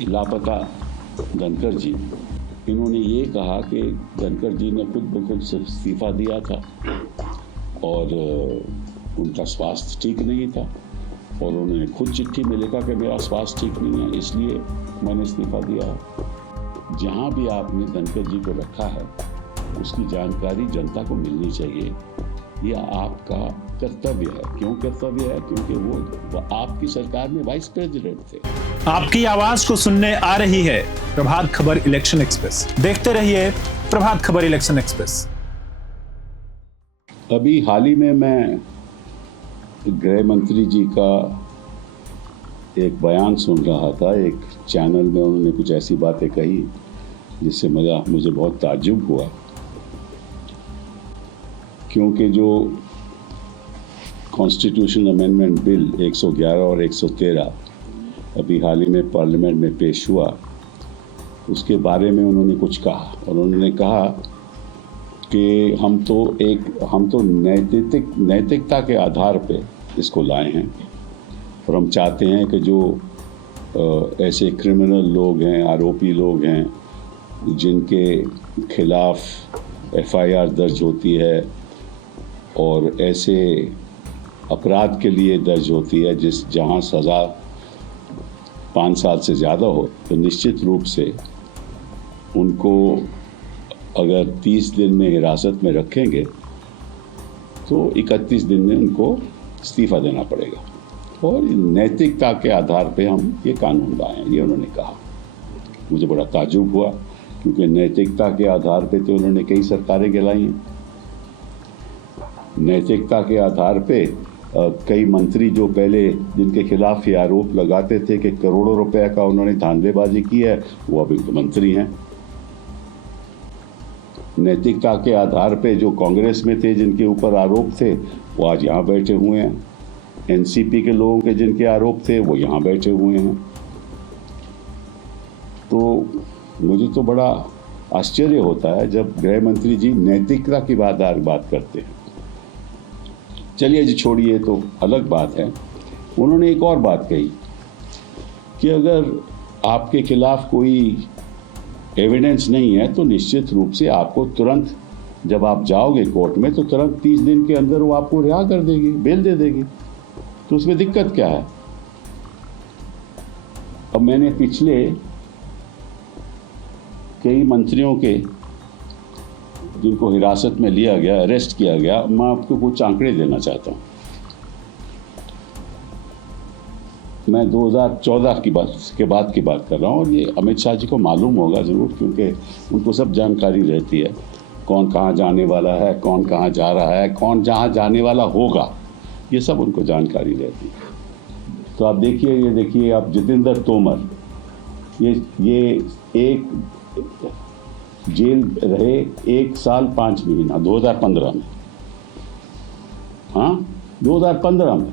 लापता धनखड़ जी, इन्होंने ये कहा कि धनखड़ जी ने खुद ब खुद इस्तीफ़ा दिया था और उनका स्वास्थ्य ठीक नहीं था और उन्होंने खुद चिट्ठी में लिखा कि मेरा स्वास्थ्य ठीक नहीं है, इसलिए मैंने इस्तीफ़ा दिया है। जहाँ भी आपने धनखड़ जी को रखा है उसकी जानकारी जनता को मिलनी चाहिए, यह आपका कर्तव्य है। क्यों कर्तव्य है? क्योंकि वो आपकी सरकार में वाइस प्रेसिडेंट थे। आपकी आवाज को सुनने आ रही है प्रभात खबर इलेक्शन एक्सप्रेस। देखते रहिए प्रभात खबर इलेक्शन एक्सप्रेस। अभी हाल ही में मैं गृह मंत्री जी का एक बयान सुन रहा था, एक चैनल में उन्होंने कुछ ऐसी बातें कही जिससे मुझे बहुत ताज्जुब हुआ, क्योंकि जो कॉन्स्टिट्यूशन अमेंडमेंट बिल 111 और 113 अभी हाल ही में पार्लियामेंट में पेश हुआ, उसके बारे में उन्होंने कुछ कहा और उन्होंने कहा कि हम तो नैतिकता के आधार पे इसको लाए हैं और हम चाहते हैं कि जो ऐसे क्रिमिनल लोग हैं, आरोपी लोग हैं, जिनके खिलाफ एफआईआर दर्ज होती है और ऐसे अपराध के लिए दर्ज होती है जहां सज़ा 5 साल से ज़्यादा हो, तो निश्चित रूप से उनको अगर 30 दिन में हिरासत में रखेंगे तो 31 दिन में उनको इस्तीफ़ा देना पड़ेगा और नैतिकता के आधार पे हम ये कानून लाए हैं, ये उन्होंने कहा। मुझे बड़ा ताज्जुब हुआ, क्योंकि नैतिकता के आधार पे तो उन्होंने कई सरकारें गिलाई हैं। नैतिकता के आधार पे कई मंत्री जो पहले जिनके खिलाफ ये आरोप लगाते थे कि करोड़ों रुपए का उन्होंने धांधलेबाजी की है, वो अभी मंत्री हैं। नैतिकता के आधार पे जो कांग्रेस में थे, जिनके ऊपर आरोप थे, वो आज यहाँ बैठे हुए हैं। एनसीपी के लोगों के जिनके आरोप थे, वो यहाँ बैठे हुए हैं। तो मुझे तो बड़ा आश्चर्य होता है जब गृह मंत्री जी नैतिकता की बात करते हैं। चलिए जी, छोड़िए, तो अलग बात है। उन्होंने एक और बात कही कि अगर आपके खिलाफ कोई एविडेंस नहीं है तो निश्चित रूप से आपको तुरंत, जब आप जाओगे कोर्ट में, तो तुरंत 30 दिन के अंदर वो आपको रिहा कर देगी, बेल दे देगी। तो उसमें दिक्कत क्या है? अब मैंने पिछले कई मंत्रियों के जिनको हिरासत में लिया गया, अरेस्ट किया गया, मैं आपको कुछ आंकड़े देना चाहता हूँ। मैं 2014 की बात कर रहा हूँ और ये अमित शाह जी को मालूम होगा ज़रूर, क्योंकि उनको सब जानकारी रहती है, कौन कहाँ जाने वाला है, कौन कहाँ जा रहा है, कौन जहाँ जाने वाला होगा, ये सब उनको जानकारी रहती है। तो आप देखिए, ये देखिए आप, जितेंद्र तोमर, ये एक जेल रहे 1 साल 5 महीना 2015 में, हाँ 2015 में,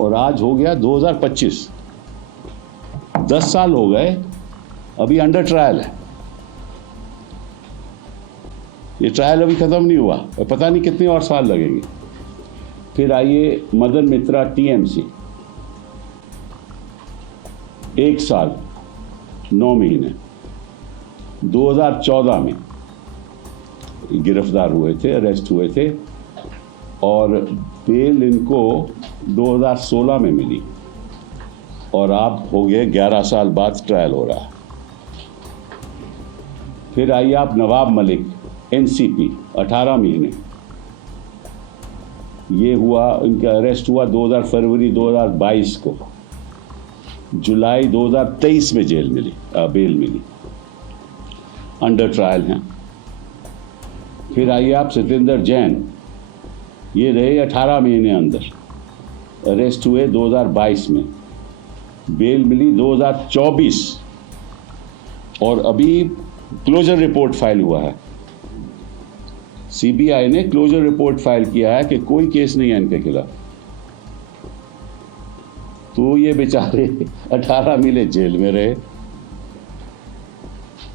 और आज हो गया 2025, 10 साल हो गए, अभी अंडर ट्रायल है। ये ट्रायल अभी ख़त्म नहीं हुआ और पता नहीं कितने और साल लगेंगे। फिर आइए मदन मित्रा, टीएमसी, 1 साल 9 महीने 2014 में गिरफ्तार हुए थे, अरेस्ट हुए थे, और बेल इनको 2016 में मिली और आप हो गए 11 साल बाद ट्रायल हो रहा है। फिर आइए आप नवाब मलिक, एनसीपी, 18 महीने, ये हुआ, इनका अरेस्ट हुआ फरवरी 2022 को, जुलाई 2023 में बेल मिली, अंडर ट्रायल हैं। फिर आइए आप सत्येंद्र जैन, ये रहे 18 महीने अंदर, अरेस्ट हुए 2022 में, बेल मिली 2024, और अभी क्लोजर रिपोर्ट फाइल हुआ है। सीबीआई ने क्लोजर रिपोर्ट फाइल किया है कि कोई केस नहीं है इनके खिलाफ। तो ये बेचारे 18 महीने जेल में रहे,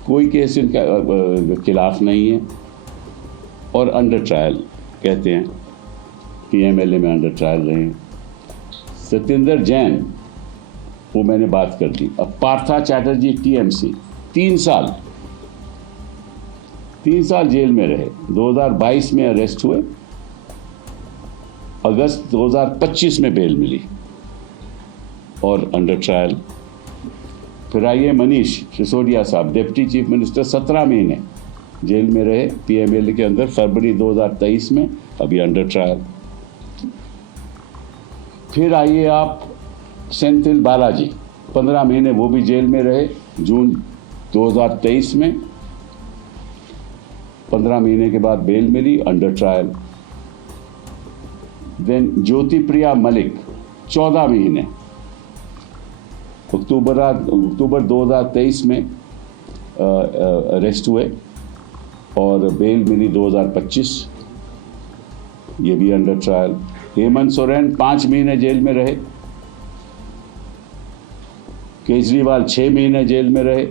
कोई केस इनका खिलाफ नहीं है, और अंडर ट्रायल कहते हैं, पीएमएलए में अंडर ट्रायल रहे। सत्येंद्र जैन वो मैंने बात कर दी। अब पार्था चैटर्जी टीएमसी 3 साल जेल में रहे। 2022 में अरेस्ट हुए, अगस्त 2025 में बेल मिली और अंडर ट्रायल। फिर आइए मनीष सिसोदिया साहब, डिप्टी चीफ मिनिस्टर, 17 महीने जेल में रहे पीएमएलए के अंदर, फरवरी 2023 में, अभी अंडर ट्रायल। फिर आइए आप सेंथिल बालाजी, 15 महीने वो भी जेल में रहे, जून 2023 में, 15 महीने के बाद बेल मिली, अंडर ट्रायल। देन ज्योति प्रिया मलिक 14 महीने, अक्टूबर 2023 में अरेस्ट हुए और बेल मिली 2025, ये भी अंडर ट्रायल। हेमंत सोरेन 5 महीने जेल में रहे, केजरीवाल 6 महीने जेल में रहे,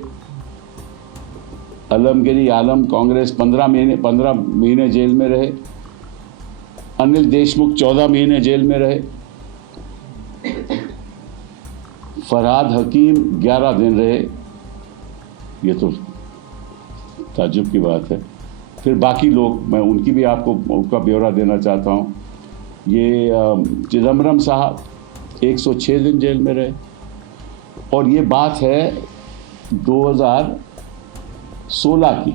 आलमगिरी आलम कांग्रेस 15 महीने जेल में रहे, अनिल देशमुख 14 महीने जेल में रहे, फरहाद हकीम 11 दिन रहे। ये तो ताज्जुब की बात है। फिर बाकी लोग, मैं उनकी भी आपको उनका ब्यौरा देना चाहता हूँ। ये चिदम्बरम साहब 106 दिन जेल में रहे, और ये बात है 2016 की।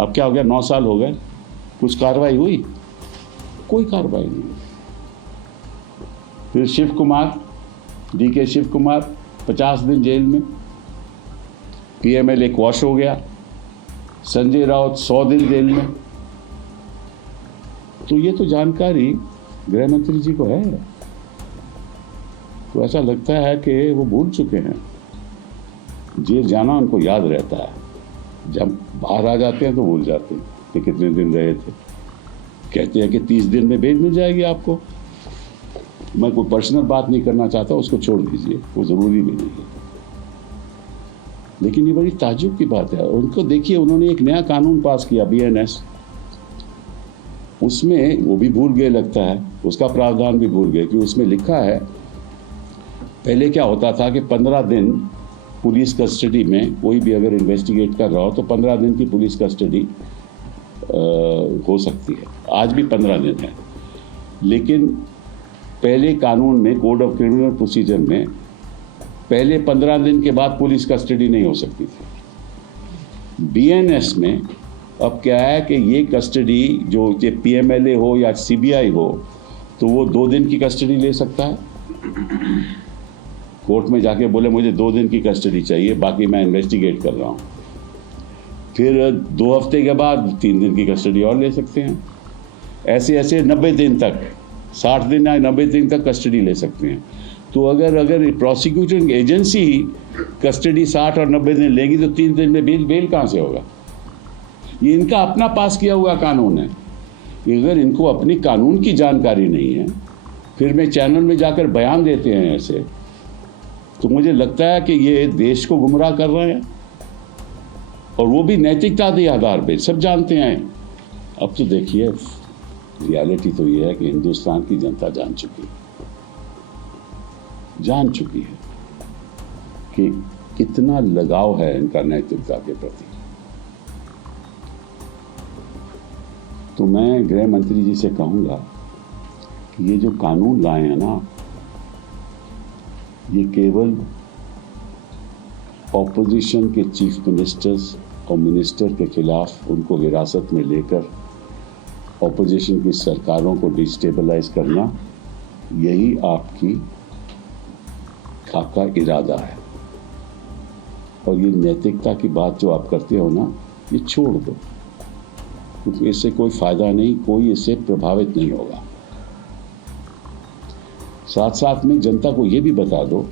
अब क्या हो गया, 9 साल हो गए, कुछ कार्रवाई हुई? कोई कार्रवाई नहीं। फिर शिव कुमार, डीके शिव कुमार 50 दिन जेल में, पीएमएलए क्वॉश हो गया। संजय राउत 100 दिन जेल में। तो ये तो जानकारी गृह मंत्री जी को है, तो ऐसा लगता है कि वो भूल चुके हैं। जेल जाना उनको याद रहता है, जब बाहर आ जाते हैं तो भूल जाते हैं कि कितने दिन रहे थे। कहते हैं कि 30 दिन में बेल मिल जाएगी आपको। मैं कोई पर्सनल बात नहीं करना चाहता, उसको छोड़ दीजिए, वो ज़रूरी भी नहीं है। लेकिन ये बड़ी ताज्जुब की बात है। उनको देखिए, उन्होंने एक नया कानून पास किया, BNS, उसमें वो भी भूल गए लगता है, उसका प्रावधान भी भूल गए कि उसमें लिखा है, पहले क्या होता था कि 15 दिन पुलिस कस्टडी में कोई भी अगर इन्वेस्टिगेट कर रहा हो तो 15 दिन की पुलिस कस्टडी हो सकती है। आज भी 15 दिन है, लेकिन पहले कानून में, कोड ऑफ क्रिमिनल प्रोसीजर में, पहले 15 दिन के बाद पुलिस कस्टडी नहीं हो सकती थी। BNS में अब क्या है कि ये कस्टडी, जो ये PMLA हो या CBI हो, तो वो 2 दिन की कस्टडी ले सकता है। कोर्ट में जाके बोले मुझे 2 दिन की कस्टडी चाहिए, बाकी मैं इन्वेस्टिगेट कर रहा हूँ। फिर 2 हफ्ते के बाद 3 दिन की कस्टडी और ले सकते हैं। ऐसे 90 दिन तक, 60 दिन या 90 दिन तक कस्टडी ले सकते हैं। तो अगर प्रोसिक्यूटिंग एजेंसी ही कस्टडी 60 और 90 दिन लेगी तो 3 दिन में बेल कहाँ से होगा? ये इनका अपना पास किया हुआ कानून है। अगर इनको अपनी कानून की जानकारी नहीं है, फिर में चैनल में जाकर बयान देते हैं ऐसे, तो मुझे लगता है कि ये देश को गुमराह कर रहे हैं, और वो भी नैतिकता के आधार पे। सब जानते हैं। अब तो देखिए, रियलिटी तो ये है कि हिंदुस्तान की जनता जान चुकी है कि कितना लगाव है इनका नैतिकता के प्रति। तो मैं गृह मंत्री जी से कहूंगा कि ये जो कानून लाए हैं ना, ये केवल ऑपोजिशन के चीफ मिनिस्टर्स और मिनिस्टर के खिलाफ उनको हिरासत में लेकर ऑपोजिशन की सरकारों को डिस्टेबलाइज करना, यही आपकी खाका इरादा है। और ये नैतिकता की बात जो आप करते हो ना, ये छोड़ दो, क्योंकि इससे कोई फायदा नहीं, कोई इससे प्रभावित नहीं होगा। साथ साथ में जनता को ये भी बता दो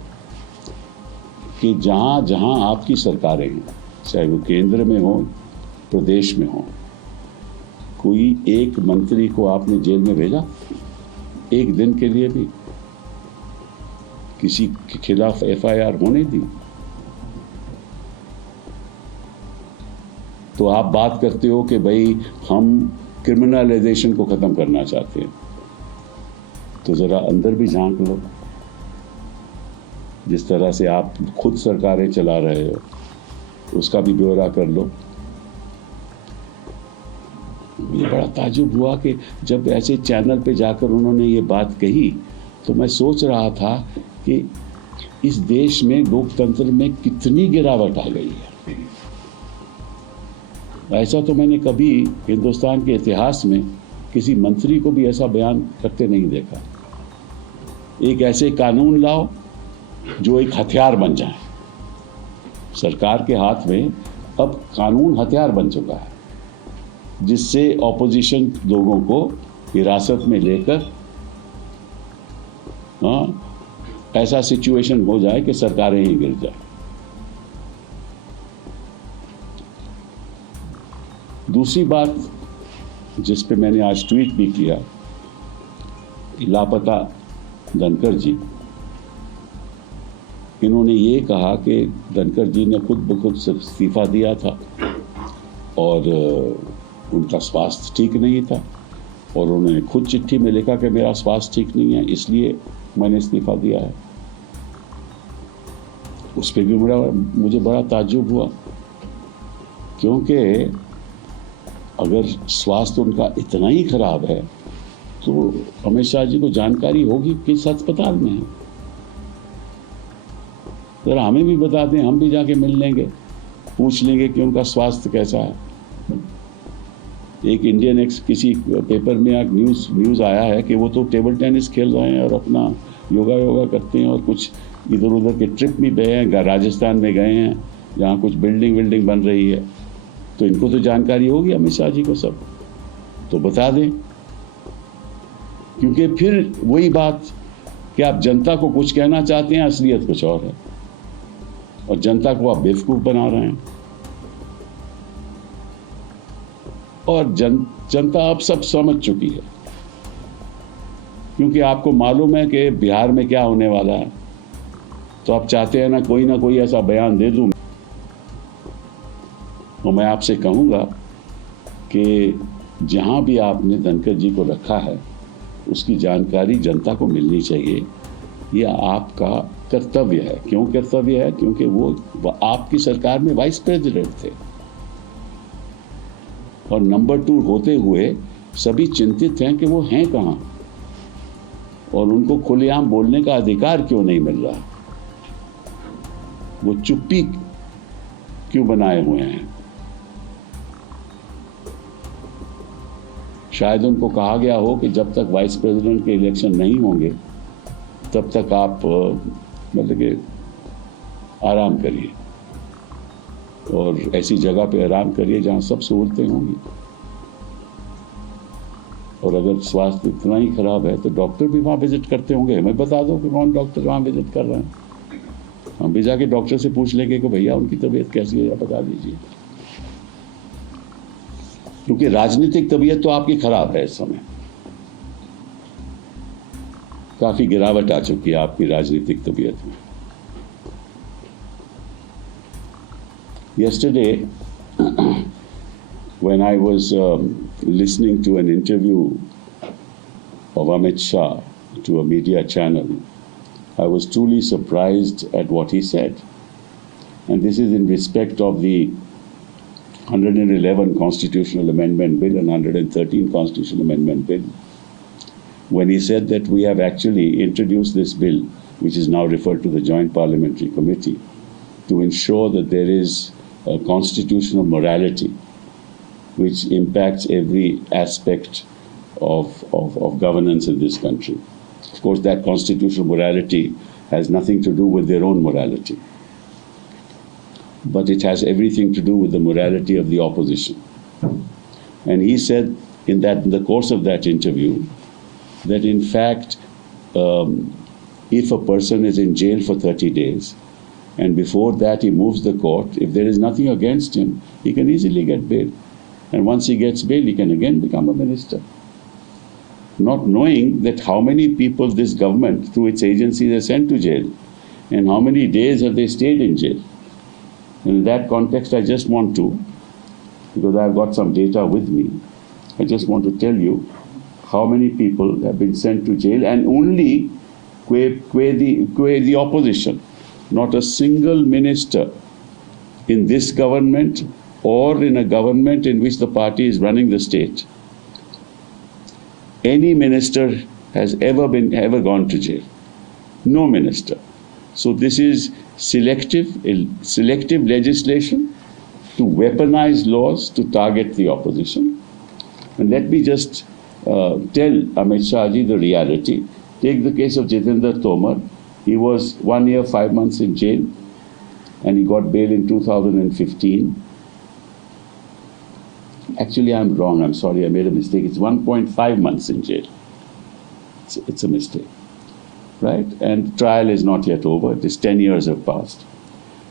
कि जहाँ जहाँ आपकी सरकारें हैं, चाहे वो केंद्र में हो, प्रदेश में हो, कोई एक मंत्री को आपने जेल में भेजा एक दिन के लिए भी? किसी के खिलाफ FIR होने दी? तो आप बात करते हो कि भाई हम क्रिमिनलाइजेशन को खत्म करना चाहते हैं, तो जरा अंदर भी झांक लो। जिस तरह से आप खुद सरकारें चला रहे हो, उसका भी ब्यौरा कर लो। मुझे बड़ा ताज्जुब हुआ कि जब ऐसे चैनल पे जाकर उन्होंने ये बात कही तो मैं सोच रहा था कि इस देश में लोकतंत्र में कितनी गिरावट आ गई है। ऐसा तो मैंने कभी हिंदुस्तान के इतिहास में किसी मंत्री को भी ऐसा बयान करते नहीं देखा। एक ऐसे कानून लाओ जो एक हथियार बन जाए। सरकार के हाथ में अब कानून हथियार बन चुका है, जिससे ऑपोजिशन लोगों को हिरासत में लेकर ऐसा सिचुएशन हो जाए कि सरकारें ही गिर जाए। दूसरी बात जिस पे मैंने आज ट्वीट भी किया, लापता धनखड़ जी, इन्होंने ये कहा कि धनखड़ जी ने खुद ब खुद इस्तीफा दिया था और उनका स्वास्थ्य ठीक नहीं था, और उन्होंने खुद चिट्ठी में लिखा कि मेरा स्वास्थ्य ठीक नहीं है, इसलिए मैंने इस्तीफा दिया है। उस पर भी मुझे बड़ा ताज्जुब हुआ, क्योंकि अगर स्वास्थ्य उनका इतना ही खराब है तो अमित शाह जी को जानकारी होगी किस अस्पताल में है। जरा हमें भी बता दें, हम भी जाके मिल लेंगे, पूछ लेंगे कि उनका स्वास्थ्य कैसा है। एक इंडियन एक्स किसी पेपर में एक न्यूज़ आया है कि वो तो टेबल टेनिस खेल रहे हैं और अपना योगा करते हैं, और कुछ इधर उधर के ट्रिप भी गए हैं, राजस्थान में गए हैं जहाँ कुछ बिल्डिंग बन रही है। तो इनको तो जानकारी होगी अमित शाह जी को, सब तो बता दें, क्योंकि फिर वही बात कि आप जनता को कुछ कहना चाहते हैं, असलियत कुछ और है, और जनता को आप बेवकूफ़ बना रहे हैं। और जनता अब सब समझ चुकी है, क्योंकि आपको मालूम है कि बिहार में क्या होने वाला है, तो आप चाहते हैं ना कोई ऐसा बयान दे दूं। और मैं आपसे कहूँगा कि जहाँ भी आपने धनखड़ जी को रखा है उसकी जानकारी जनता को मिलनी चाहिए। यह आपका कर्तव्य है। क्यों कर्तव्य है? क्योंकि वो आपकी सरकार में वाइस प्रेसिडेंट थे, और नंबर 2 होते हुए सभी चिंतित हैं कि वो हैं कहाँ, और उनको खुलेआम बोलने का अधिकार क्यों नहीं मिल रहा, वो चुप्पी क्यों बनाए हुए हैं। शायद उनको कहा गया हो कि जब तक वाइस प्रेसिडेंट के इलेक्शन नहीं होंगे तब तक आप मतलब कि आराम करिए, और ऐसी जगह पे आराम करिए जहाँ सब सहूलतें होंगी। और अगर स्वास्थ्य इतना ही खराब है तो डॉक्टर भी वहाँ विजिट करते होंगे। हमें बता दो कि कौन डॉक्टर वहाँ विजिट कर रहे हैं, हम भी जाके डॉक्टर से पूछ लेंगे कि भैया उनकी तबीयत कैसी है, बता दीजिए। क्योंकि राजनीतिक तबीयत तो आपकी खराब है, इस समय काफी गिरावट आ चुकी है आपकी राजनीतिक तबीयत में। Yesterday, when I was listening to an interview of Amit Shah to a media channel, I was truly surprised at what he said. And this is in respect of the 111 Constitutional Amendment Bill and 113 Constitutional Amendment Bill, when he said that we have actually introduced this bill, which is now referred to the Joint Parliamentary Committee, to ensure that there is a constitutional morality which impacts every aspect of governance in this country. Of course, that constitutional morality has nothing to do with their own morality, but it has everything to do with the morality of the opposition. And he said in the course of that interview that in fact, if a person is in jail for 30 days, and before that he moves the court, if there is nothing against him, he can easily get bail. And once he gets bail, he can again become a minister. Not knowing that how many people this government, through its agencies, has sent to jail, and how many days have they stayed in jail. And in that context, I just want to, because I've got some data with me, I just want to tell you how many people have been sent to jail, and only the opposition. Not a single minister in this government or in a government in which the party is running the state, any minister has ever gone to jail. No minister. So this is selective legislation to weaponize laws to target the opposition. And let me just tell Amit Shah ji the reality. Take the case of Jitendra Tomar. He was 1 year, 5 months in jail, and he got bail in 2015. Actually, I'm wrong. I'm sorry, I made a mistake. It's 1.5 months in jail. It's a mistake, right? And trial is not yet over. It is 10 years have passed.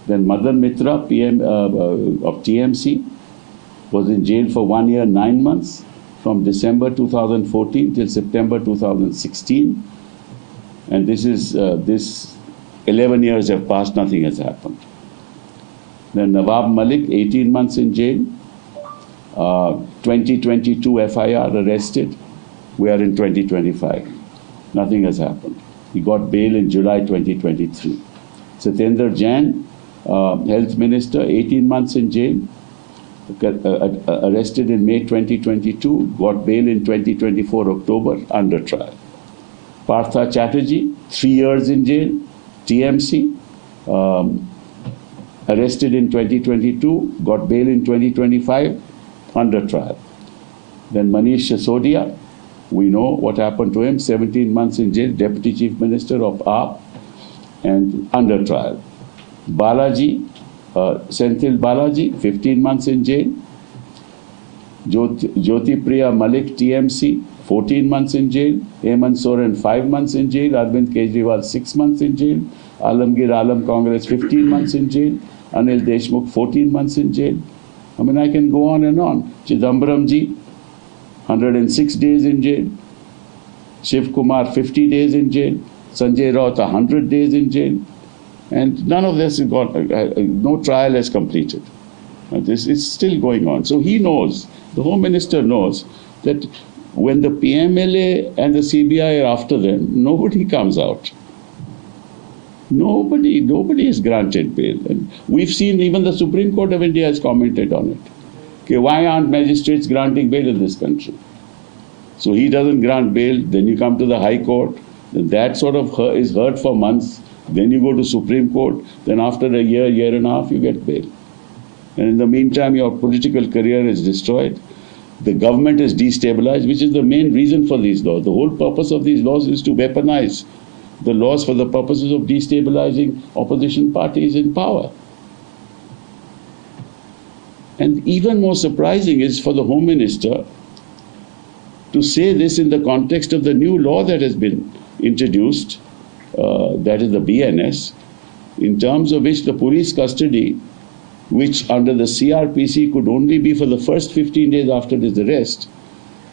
Then Madan Mitra, PM of TMC, was in jail for 1 year, 9 months, from December 2014 till September 2016. And this 11 years have passed, nothing has happened. Then Nawab Malik, 18 months in jail. 2022 FIR, arrested. We are in 2025. Nothing has happened. He got bail in July 2023. Satyendra Jain, Health Minister, 18 months in jail. Arrested in May 2022, got bail in 2024 October, under trial. Partha Chatterjee, 3 years in jail, TMC, arrested in 2022, got bail in 2025, under trial. Then Manish Sisodia, we know what happened to him, 17 months in jail, Deputy Chief Minister of AAP, and under trial. Balaji, Senthil Balaji, 15 months in jail. Jyoti Priya Malik, TMC, 14 months in jail. Hemant Soren, 5 months in jail. Arvind Kejriwal, 6 months in jail. Alamgir Alam Congress, 15 months in jail. Anil Deshmukh, 14 months in jail. I mean, I can go on and on. Chidambaram ji, 106 days in jail. Shiv Kumar, 50 days in jail. Sanjay Raut, 100 days in jail. And none of this has gone, no trial has completed. This is still going on. So he knows, the Home Minister knows, that when the PMLA and the CBI are after them, nobody comes out. Nobody is granted bail. And we've seen even the Supreme Court of India has commented on it. Okay, why aren't magistrates granting bail in this country? So he doesn't grant bail, then you come to the High Court, then that sort of is heard for months, then you go to Supreme Court, then after a year and a half, you get bail. And in the meantime, your political career is destroyed. The government is destabilized, which is the main reason for these laws. The whole purpose of these laws is to weaponize the laws for the purposes of destabilizing opposition parties in power. And even more surprising is for the Home Minister to say this in the context of the new law that has been introduced, that is the BNS, in terms of which the police custody, which under the CRPC could only be for the first 15 days after his arrest,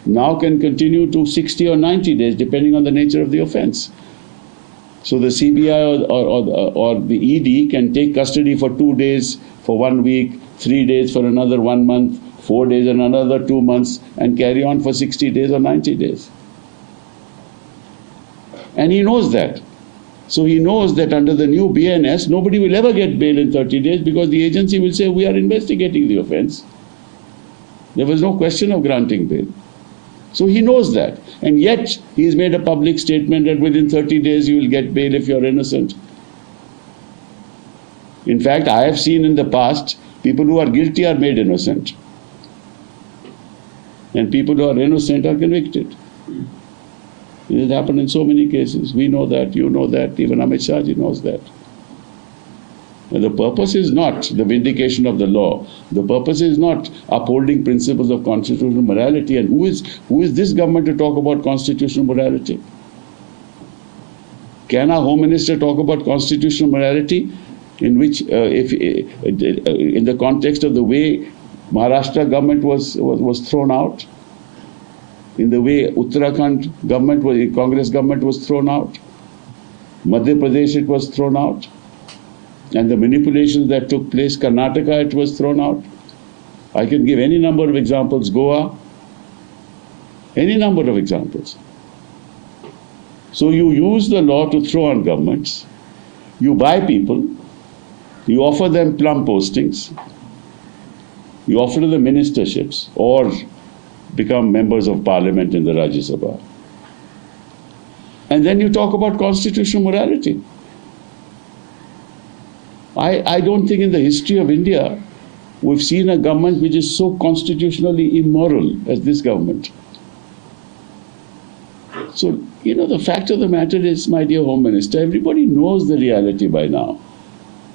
now can continue to 60 or 90 days, depending on the nature of the offense. So the CBI or the ED can take custody for 2 days, for 1 week, 3 days for another 1 month, 4 days and another 2 months, and carry on for 60 days or 90 days. And he knows that. So he knows that under the new BNS, nobody will ever get bail in 30 days because the agency will say, we are investigating the offense. There was no question of granting bail. So he knows that. And yet, he has made a public statement that within 30 days you will get bail if you're innocent. In fact, I have seen in the past, people who are guilty are made innocent. And people who are innocent are convicted. It has happened in so many cases. We know that, you know that, even Amit Shah ji knows that. And the purpose is not the vindication of the law. The purpose is not upholding principles of constitutional morality. And who is this government to talk about constitutional morality? Can our Home Minister talk about constitutional morality in which, in the context of the way Maharashtra government was thrown out? In the way Uttarakhand government, Congress government was thrown out? Madhya Pradesh, it was thrown out? And the manipulations that took place, Karnataka, it was thrown out. I can give any number of examples, Goa, any number of examples. So you use the law to throw on governments. You buy people. You offer them plum postings. You offer them ministerships or become members of parliament in the Rajya Sabha. And then you talk about constitutional morality. I don't think in the history of India we've seen a government which is so constitutionally immoral as this government. So, the fact of the matter is, my dear Home Minister, everybody knows the reality by now.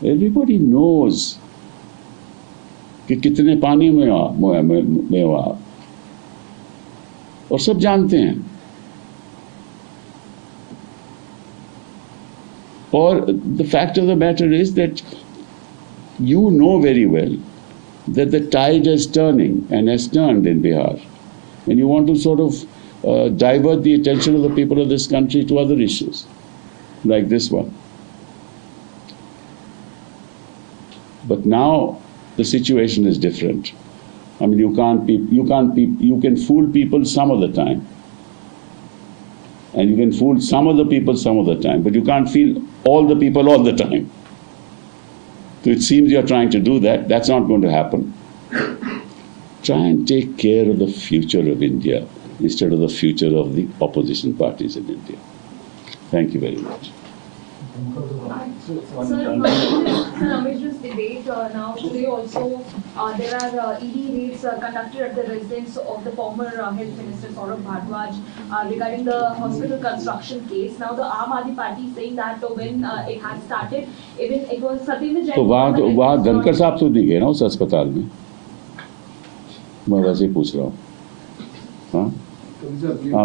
Everybody knows कि कितने पानी में हो आप, और सब जानते हैं. Or the fact of the matter is that you know very well that the tide is turning and has turned in Bihar, and you want to sort of divert the attention of the people of this country to other issues like this one. But now the situation is different. I mean, you can fool people some of the time, and you can fool some of the people some of the time, but you can't fool all the people all the time. So it seems you're trying to do that. That's not going to happen. Try and take care of the future of India instead of the future of the opposition parties in India. Thank you very much. Sir, amidst this debate, now today also there are ED raids conducted at the residence of the former Health Minister Saurabh Bhardwaj regarding the hospital construction case. Now the Aam Aadmi Party is saying that when it had started, even it was Satyendra Jain. तो वहाँ धनखड़ साहब तो नहीं गए ना उस अस्पताल में. मैं वैसे ही पूछ रहा हूँ. हाँ.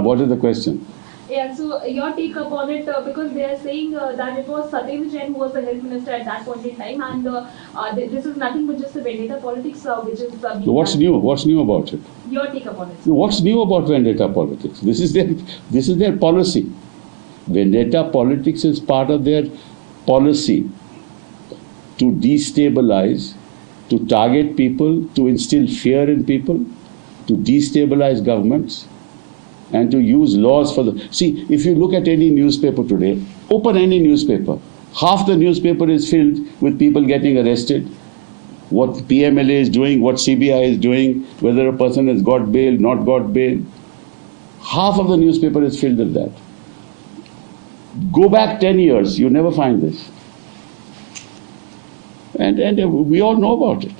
What is the question? Yeah, so your take upon it, because they are saying that it was Satyendra Jain who was the health minister at that point in time, and this is nothing but just the vendetta politics which is being So what's new? What's new about it? Your take upon it. What's new about vendetta politics? This is their policy. Vendetta politics is part of their policy to destabilize, to target people, to instill fear in people, to destabilize governments, and to use laws for the... See, if you look at any newspaper today, open any newspaper, half the newspaper is filled with people getting arrested, what PMLA is doing, what CBI is doing, whether a person has got bail, not got bail. Half of the newspaper is filled with that. Go back 10 years, you never find this. And we all know about it.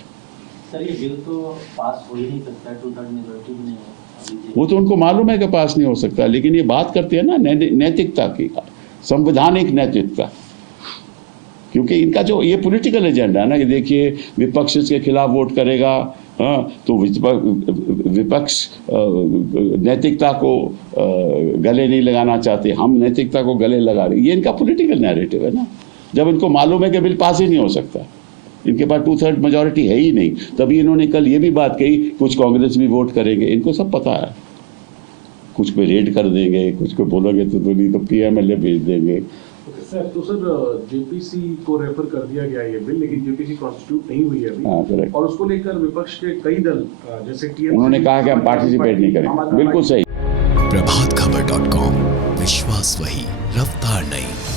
Sir ये bill तो पास हो ही नहीं सकता, 2/3 majority भी नहीं है. वो तो उनको मालूम है कि पास नहीं हो सकता, लेकिन ये बात करते हैं ना नैतिकता की, संवैधानिक नैतिकता. क्योंकि इनका जो ये पॉलिटिकल एजेंडा है ना कि देखिए विपक्ष के खिलाफ वोट करेगा, तो विपक्ष नैतिकता को गले नहीं लगाना चाहते, हम नैतिकता को गले लगा रहे. ये इनका पॉलिटिकल नैरेटिव है ना. जब इनको मालूम है कि बिल पास ही नहीं हो सकता, इनके पास 2/3 मेजॉरिटी है ही नहीं, तभी इन्होंने कल ये भी बात कही कुछ कांग्रेस भी वोट करेंगे. इनको सब पता है, कुछ पे रेड कर देंगे, कुछ को बोलोगे तो नहीं तो PMLA भेज देंगे. सर तो सर जेपीसी को रेफर कर दिया गया ये बिल, लेकिन जेपीसी कॉन्स्टिट्यूट नहीं हुई है अभी. हाँ, करेक्ट. और उसको लेकर विपक्ष के कई दल जैसे TMC उन्होंने कहा कि हम पार्टिसिपेट नहीं करेंगे. बिल्कुल सही. प्रभातखबर.com, विश्वास वही, रफ्तार नहीं.